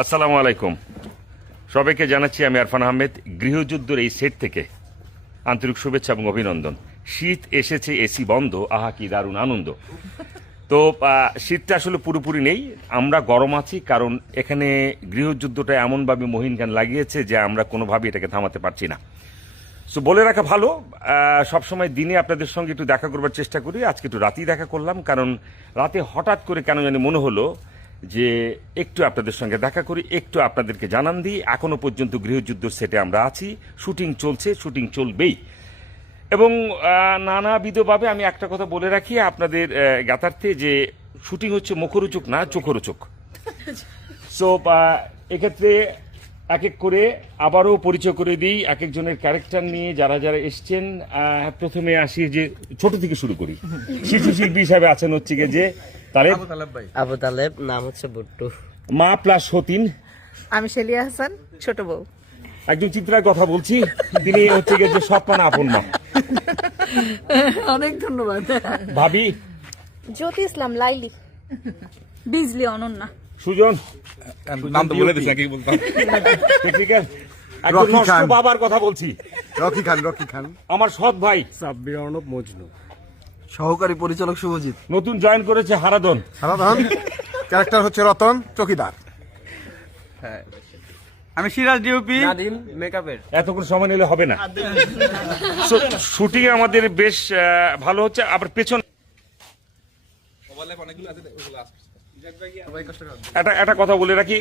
আসসালামু আলাইকুম। সবাইকে জানাচ্ছি আমি আরফান আহমেদ গৃহযুদ্ধের এই সেট থেকে আন্তরিক শুভেচ্ছা এবং অভিনন্দন। শীত এসেছে, এসি বন্ধ, আহা কি দারুণ আনন্দ। তো শীতটা আসলে পুরোপুরি নেই, আমরা গরম আছি, কারণ এখানে গৃহযুদ্ধটা এমনভাবে মহিন খান লাগিয়েছে যে আমরা কোনোভাবেই এটাকে থামাতে পারছি না। সো বলে রাখা ভালো, সবসময় দিনে আপনাদের সঙ্গে একটু দেখা করবার চেষ্টা করি, আজকে একটু রাতেই দেখা করলাম, কারণ রাতে হঠাৎ করে কেন জানি মনে হলো যে একটু আপনাদের সঙ্গে দেখা করি, একটু আপনাদেরকে জানান দিই। এখনো পর্যন্ত গৃহযুদ্ধ সেটে আমরা আছি, শুটিং চলছে, শুটিং চলবেই। এবং নানাবিধভাবে আমি একটা কথা বলে রাখি আপনাদের জ্ঞাতার্থে, যে শুটিং হচ্ছে মুখরোচক না চোখরোচক। সো এক্ষেত্রে এক এক করে আবারও পরিচয় করে দিই এক একজনের ক্যারেক্টার নিয়ে যারা যারা এসছেন। প্রথমে আসি, যে ছোট থেকে শুরু করি। শিশু শিল্পী হিসাবে আছেন হচ্ছে গিয়ে যে তালেব, আবু তালেব, নাম হচ্ছে বুট্টু। মা প্লাস সতীন। আমি শেলিয়া হাসান, ছোট বউ। একজন চিত্রার কথা বলছি, তিনি হচ্ছে গিয়ে যে সৎমা না আপন মা। অনেক ধন্যবাদ। ভাবি জ্যোতি ইসলাম লাইলি, বিজলি অনন্যা, সুজন, নাম তো বলে দিস নাকি বলতাম। টেকনিক্যাল একজন নষ্ট বাবার কথা বলছি, রকি খান আমার সৎ ভাই সাব্বির অর্ণব মজনু, সহকারী পরিচালক শুভজিৎ, নতুন জয়েন করেছে হারাদন। ক্যারেক্টার হচ্ছে রতন চকিদার। আমি সিরাজ ডিওপি। নাদিম মেকআপের। এতক্ষণ সময় নিলে হবে না। শুটিং আমাদের বেশ ভালো হচ্ছে, আবার পেছন একটা কথা বলে রাখি,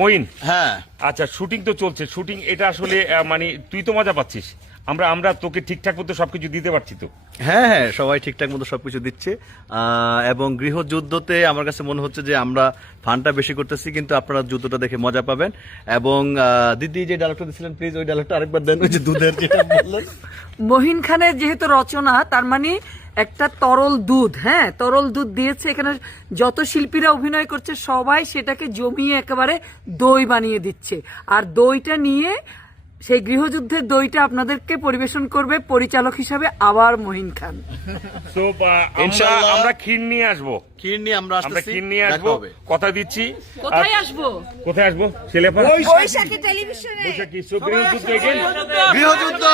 মঈন। হ্যাঁ, আচ্ছা, শুটিং তো চলছে, শুটিং এটা আসলে মানে তুই তো মজা পাচ্ছিস, আমরা তোকে ঠিকঠাক মতো সবকিছু দিতে পারছি তো? হ্যাঁ, সবাই ঠিকঠাক মতো সবকিছু দিচ্ছে। এবং গৃহযুদ্ধতে আমার কাছে মনে হচ্ছে যে আমরা ফানটা বেশি করতেছি, কিন্তু আপনারা যুদ্ধটা দেখে মজা পাবেন। এবং দিদি যে ডায়লগটা দিয়েছিলেন, প্লিজ ওই ডায়লগটা আরেকবার দেন, ওই যে দুধের যেটা বললেন। মহিন খানের যেহেতু রচনা, তার মানে একটা তরল দুধ, হ্যাঁ তরল দুধ দিয়েছে। এখানে যত শিল্পীরা অভিনয় করছে সবাই সেটাকে জমিয়ে একেবারে দই বানিয়ে দিচ্ছে। আর দইটা নিয়ে, সেই গৃহযুদ্ধের দইটা আপনাদেরকে পরিবেশন করবে পরিচালক হিসাবে আবার মহিন খান। তো আমরা ক্ষীর নিয়ে আসবো, ক্ষীর নিয়ে আমরা ক্ষীর নিয়ে আসবো, কথা দিচ্ছি। কোথায় আসবো? কোথায় আসবো? ছেলেপা বৈশাখী টেলিভিশনে। বৈশাখী, গৃহযুদ্ধ, গৃহযুদ্ধ।